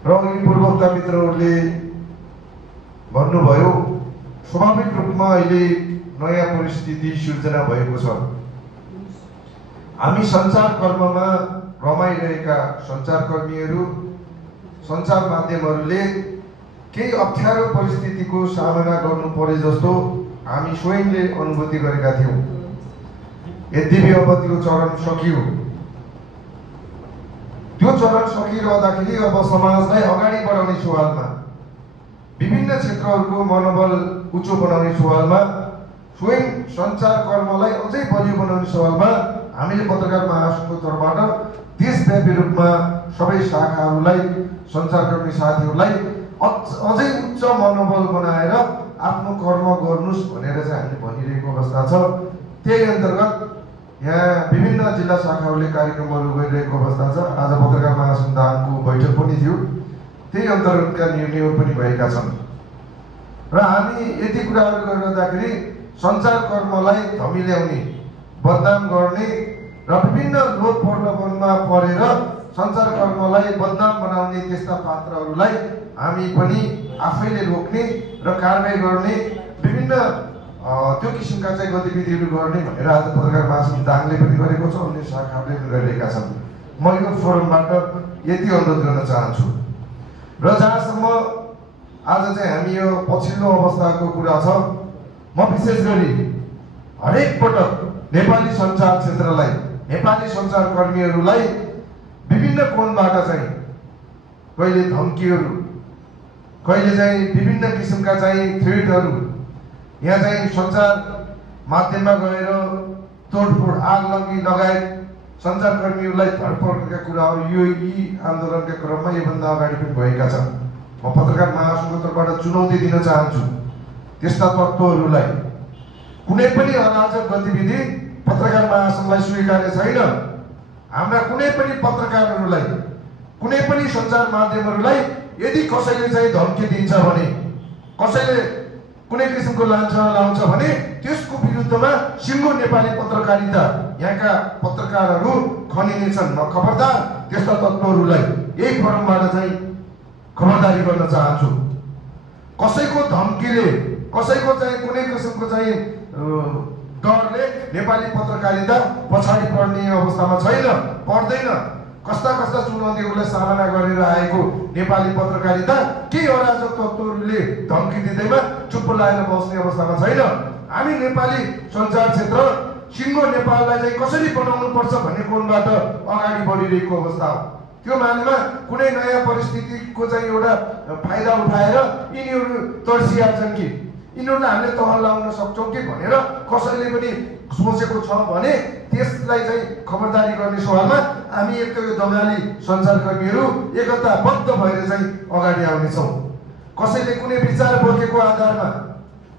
र यी पूर्वोक्ता मित्रहरूले भन्नुभयो स्वाभाविक रूपमा अहिले नयाँ परिस्थिति सिर्जना भएको छ। हामी सञ्चार कर्ममा रमाइरहेका सञ्चारकर्मीहरू, सञ्चार माध्यमहरूले केही अप्ठ्यारो परिस्थितिको सामना गर्नु परे जस्तो हामी स्वयंले अनुभूति गरेका थियौँ। यद्यपि अब त्यो चरण सकियो। त्यो चरण सकिरहँदाखेरि अब समाजलाई अगाडि बढाउने सवालमा, विभिन्न क्षेत्रहरूको मनोबल उच्च बनाउने सवालमा, स्वयं सञ्चार कर्मलाई अझै बलियो बनाउने सवालमा हामीले पत्रकार महासङ्घको तर्फबाट देशव्यापी रूपमा सबै शाखाहरूलाई, सञ्चारकर्मी साथीहरूलाई अझै उच्च मनोबल बनाएर आफ्नो कर्म गर्नुस् भनेर चाहिँ हामीले भनिरहेको अवस्था छ। त्यही अन्तर्गत यहाँ विभिन्न जिल्ला शाखाहरूले कार्यक्रमहरू गरिरहेको अवस्था छ। आज पत्रकार महासङ्घ दाङको बैठक पनि थियो, त्यही अन्तर्गतका निर्णयहरू पनि भएका छन्। र हामी यति कुराहरू गरिरहँदाखेरि सञ्चार कर्मलाई धमिल्याउने, बदनाम गर्ने र विभिन्न लोभ प्रलोभनमा परेर सञ्चार कर्मलाई बदनाम बनाउने त्यस्ता पात्रहरूलाई हामी पनि आफैले रोक्ने र कारबाही गर्ने, विभिन्न त्यो किसिमका चाहिँ गतिविधिहरू गर्ने भनेर आज पत्रकार महासङ्घ दाङले पनि गरेको छ, अन्य शाखाहरूले पनि गरिरहेका छन्। म यो फोरमबाट यति अनुरोध गर्न चाहन्छु। र जहाँसम्म आज चाहिँ हामी यो पछिल्लो अवस्थाको कुरा छ, म विशेष गरी हरेक पटक नेपाली सञ्चार क्षेत्रलाई, नेपाली सञ्चारकर्मीहरूलाई विभिन्न कोणबाट चाहिँ कहिले धम्कीहरू, कहिले चाहिँ विभिन्न किसिमका चाहिँ थ्रेटहरू, यहाँ चाहिँ सञ्चार माध्यममा गएर तोडफोड, आगलगी लगायत सञ्चारकर्मीहरूलाई धरपकडका कुराहरू यी आन्दोलनका क्रममा योभन्दा अगाडि पनि भएका छन्। म पत्रकार महासङ्घको तर्फबाट चुनौती दिन चाहन्छु त्यस्ता तत्त्वहरूलाई। कुनै पनि अराजक गतिविधि पत्रकार महासङ्घलाई स्वीकार्य छैन। हाम्रा कुनै पनि पत्रकारहरूलाई, कुनै पनि सञ्चार माध्यमहरूलाई यदि कसैले चाहिँ धम्की दिन्छ भने, कसैले कुनै किसिमको लान्छना लाउँछ भने त्यसको विरुद्धमा सिङ्गो नेपाली पत्रकारिता, यहाँका पत्रकारहरू खनिनेछन्। म खबरदार त्यस्ता तत्त्वहरूलाई यही फोरमबाट चाहिँ खबरदारी गर्न चाहन्छु। कसैको धम्कीले, कसैको चाहिँ कुनै किसिमको चाहिँ डरले नेपाली पत्रकारिता पछाडि पर्ने अवस्थामा छैन, पर्दैन। कस्ता कस्ता चुनौतीहरूलाई सामना गरेर आएको नेपाली पत्रकारिता केही अराजक तत्त्वहरूले धम्की दिँदैमा चुप्प लागेर बस्ने अवस्थामा छैन। हामी नेपाली सञ्चार क्षेत्र सिङ्गो नेपाललाई चाहिँ कसरी बनाउनु पर्छ भन्ने कोणबाट अगाडि बढिरहेको अवस्था हो। त्यो मानेमा कुनै नयाँ परिस्थितिको चाहिँ एउटा फाइदा उठाएर यिनीहरू तर्सिहाल्छन् कि यिनीहरूलाई हामीले तह लाउन सक्छौँ कि भनेर कसैले पनि सोचेको छ भने त्यसलाई चाहिँ खबरदारी गर्ने सवालमा हामी एक यो दमाली सञ्चारकर्मीहरू एकताबद्ध भएर चाहिँ अगाडि आउनेछौँ। कसैले कुनै विचार बोकेको आधारमा,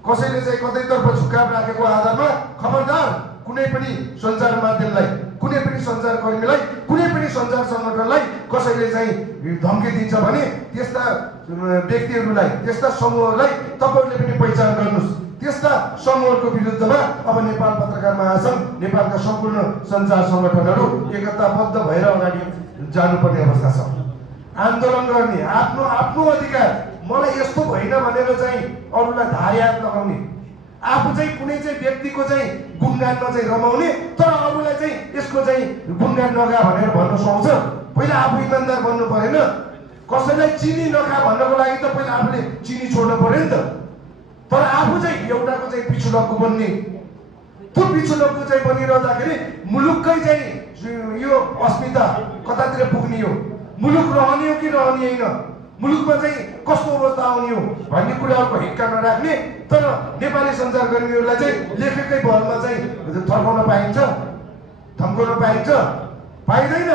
कसैले चाहिँ कतैतर्फ झुकाव राखेको आधारमा खबरदार कुनै पनि सञ्चार माध्यमलाई, कुनै पनि सञ्चारकर्मीलाई, कुनै पनि सञ्चार सङ्गठनलाई कसैले चाहिँ धम्की दिन्छ भने त्यस्ता व्यक्तिहरूलाई, त्यस्ता समूहहरूलाई तपाईँहरूले पनि पहिचान गर्नुहोस्। त्यस्ता समूहहरूको विरुद्धमा अब नेपाल पत्रकार महासङ्घ, नेपालका सम्पूर्ण सञ्चार सङ्गठनहरू एकताबद्ध भएर अगाडि जानुपर्ने अवस्था छ। आन्दोलन गर्ने, आफ्नो आफ्नो अधिकार, मलाई यस्तो भएन भनेर चाहिँ अरूलाई धारे हात लगाउने, आफू चाहिँ कुनै चाहिँ व्यक्तिको चाहिँ गुणगानमा चाहिँ रमाउने, तर अरूलाई चाहिँ यसको चाहिँ गुणगान नगा भनेर भन्न सुहाउँछ। पहिला आफू इमान्दार बन्नु परेन। कसैलाई चिनी नखा भन्नको लागि त पहिला आफूले चिनी छोड्नु पर्यो नि त। तर आफू चाहिँ एउटाको चाहिँ पिछुलक्कु बन्ने, त्यो पिछुलक्कु चाहिँ बनिरहँदाखेरि मुलुककै चाहिँ यो अस्मिता कतातिर पुग्ने हो, मुलुक रहने हो कि रहने होइन, मुलुकमा चाहिँ कस्तो अवस्था आउने हो भन्ने कुराहरूको हिक्का नराख्ने। तर नेपाली सञ्चारकर्मीहरूलाई चाहिँ लेखेकै बलमा चाहिँ थर्काउन पाइन्छ, धम्काउन पाइन्छ? पाइँदैन।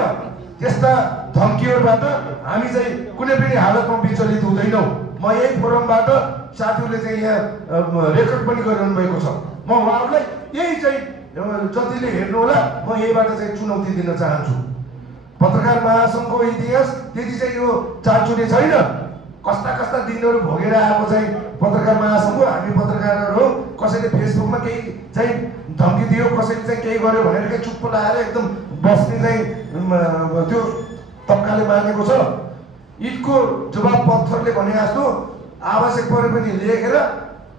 त्यस्ता धम्कीहरूबाट हामी चाहिँ कुनै पनि हालतमा विचलित हुँदैनौँ। म यही फोरमबाट साथीहरूले चाहिँ यहाँ रेकर्ड पनि गरिरहनु भएको छ। म उहाँहरूलाई यही चाहिँ जतिले हेर्नु होला, म यहीबाट चाहिँ चुनौती दिन चाहन्छु। पत्रकार महासङ्घको इतिहास त्यति चाहिँ यो चारचुने छैन। कस्ता कस्ता दिनहरू भोगेर आएको चाहिँ पत्रकार महासङ्घ, हामी पत्रकारहरू हो। कसैले फेसबुकमा केही चाहिँ धम्की दियो, कसैले चाहिँ केही गर्यो भनेर केही चुप्प लगाएर एकदम बस्ने चाहिँ त्यो तब्काले मानेको छ। इटको जवाब पत्थरले भने जस्तो आवश्यक परे पनि लेखेर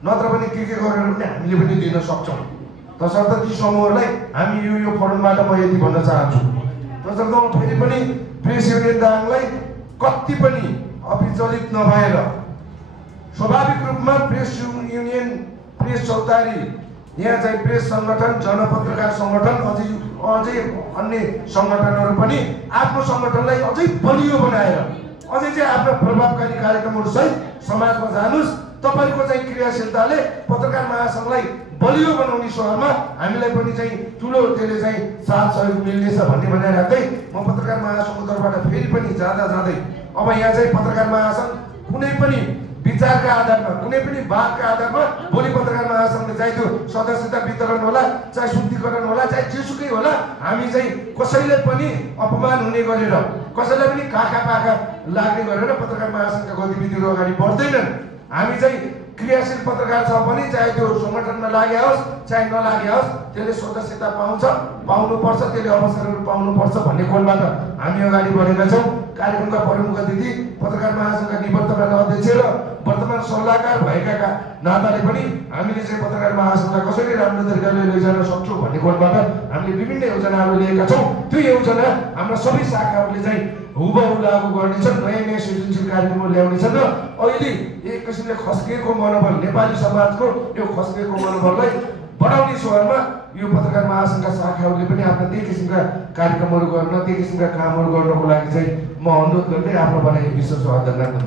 नत्र पनि के गरेर पनि हामीले पनि दिन सक्छौँ। तसर्थ ती समूहहरूलाई हामी यो फोरमबाट म यति भन्न चाहन्छु। तसर्थ म फेरि पनि प्रेस युनियन दाङलाई कति पनि अविचलित नभएर स्वाभाविक रूपमा प्रेस युनियन, प्रेस चौतारी, यहाँ चाहिँ प्रेस सङ्गठन, जनपत्रकार सङ्गठन, अझै अन्य सङ्गठनहरू पनि आफ्नो सङ्गठनलाई अझै बलियो बनाएर अझै चाहिँ आफ्नो प्रभावकारी कार्यक्रमहरू सहित समाजमा जानुस्। तपाईँको चाहिँ क्रियाशीलताले पत्रकार महासङ्घलाई बलियो बनाउने सहरमा हामीलाई पनि चाहिँ ठुलो त्यसले चाहिँ साथ सहयोग मिल्नेछ भन्ने भनेर राख्दै म पत्रकार महासङ्घको तर्फबाट फेरि पनि जाँदै अब यहाँ चाहिँ पत्रकार महासङ्घ कुनै पनि विचारका आधारमा, कुनै पनि वादका आधारमा भोलि पत्रकार महासङ्घले चाहे त्यो सदस्यता वितरण होला, चाहे शुद्धिकरण होला, चाहे जेसुकै होला, हामी चाहिँ कसैलाई पनि अपमान हुने गरेर, कसैलाई पनि काखा पाखा लाग्ने गरेर पत्रकार महासङ्घका गतिविधिहरू अगाडि बढ्दैनन्। हामी चाहिँ क्रियाशील पत्रकार छ भने चाहे त्यो सङ्गठनमा लागे होस् चाहे नलागे होस्, त्यसले सदस्यता पाउनुपर्छ, त्यसले अवसरहरू पाउनुपर्छ भन्ने कोणबाट हामी अगाडि बढेका छौँ। कार्यक्रमका प्रमुख अतिथि पत्रकार महासङ्घका निवर्तमान अध्यक्ष र वर्तमान सल्लाहकार भएका नाताले पनि हामीले चाहिँ पत्रकार महासङ्घलाई कसरी राम्रो तरिकाले लैजान सक्छौँ भन्ने कोणबाट हामीले विभिन्न योजनाहरू लिएका छौँ। त्यो योजना हाम्रा सबै शाखाहरूले चाहिँ हुबहु लागू गर्नेछन्, नयाँ सृजनशील कार्यक्रमहरू ल्याउनेछन् र अहिले एक किसिमले खस्किएको मनोबल, नेपाली समाजको यो खस्किएको मनोबललाई बढाउने सहरमा यो पत्रकार महासङ्घका शाखाहरूले पनि आफ्ना त्यही किसिमका कार्यक्रमहरू गर्न, त्यही किसिमका कामहरू गर्नको लागि चाहिँ म अनुरोध गर्दै आफ्नो भनाइ विश्वास धन्यवाद।